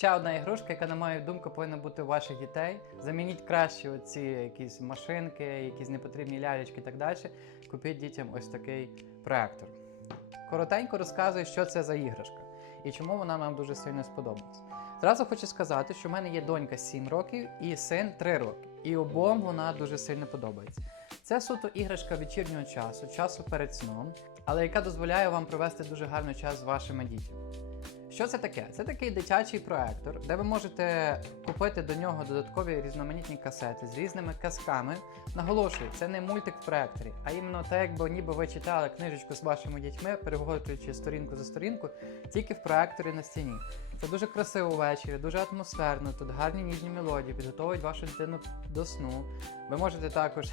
Ще одна ігрушка, яка, на мою думку, повинна бути у ваших дітей. Замініть краще оці якісь машинки, якісь непотрібні лялечки і так далі. Купіть дітям ось такий проектор. Коротенько розказую, що це за іграшка і чому вона нам дуже сильно сподобалась. Зразу хочу сказати, що в мене є донька 7 років і син 3 роки. І обом вона дуже сильно подобається. Це суто іграшка вечірнього часу, часу перед сном, але яка дозволяє вам провести дуже гарний час з вашими дітьми. Що це таке? Це такий дитячий проектор, де ви можете купити до нього додаткові різноманітні касети з різними казками. Наголошую, це не мультик в проекторі, а іменно те, якби ніби ви читали книжечку з вашими дітьми, перегортуючи сторінку за сторінку, тільки в проекторі на стіні. Це дуже красиво ввечері, дуже атмосферно. Тут гарні ніжні мелодії, підготовують вашу дитину до сну. Ви можете також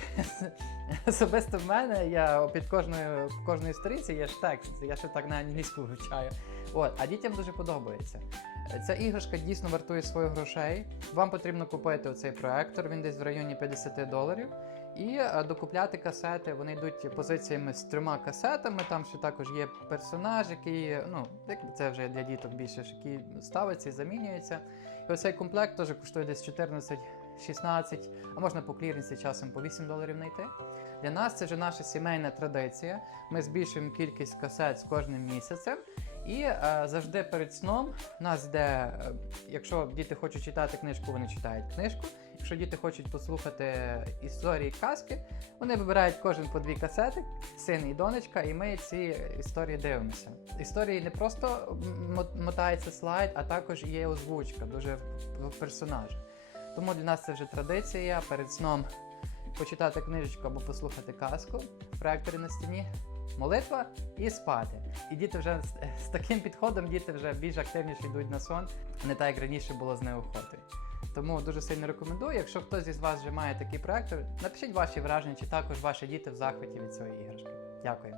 особисто в мене. Я під кожною в кожної сторінці є ж текст. Я ще так на англійську вивчаю. От, а дітям дуже подобається. Ця іграшка дійсно вартує своїх грошей. Вам потрібно купити оцей проектор, він десь в районі 50 доларів. І е, докупляти касети. Вони йдуть позиціями з трьома касетами. Там ще також є персонаж, який, ну, як це вже для діток більше, який ставиться і замінюється. І оцей комплект теж коштує десь 14 16, а можна по кліренсі часом по 8 доларів знайти. Для нас це вже наша сімейна традиція. Ми збільшуємо кількість касет з кожним місяцем. І е, завжди перед сном у нас йде, е, якщо діти хочуть читати книжку, вони читають книжку. Якщо діти хочуть послухати історії казки, вони вибирають кожен по дві касети, син і донечка, і ми ці історії дивимося. Історії не просто мотається слайд, а також є озвучка дуже в- персонажа. Тому для нас це вже традиція перед сном почитати книжечку або послухати казку в проекторі на стіні, молитва і спати. І діти вже з, таким підходом діти вже більш активніше йдуть на сон, не так як раніше було з неохотою. Тому дуже сильно рекомендую. Якщо хтось із вас вже має такий проектор, напишіть ваші враження, чи також ваші діти в захваті від цієї іграшки. Дякую.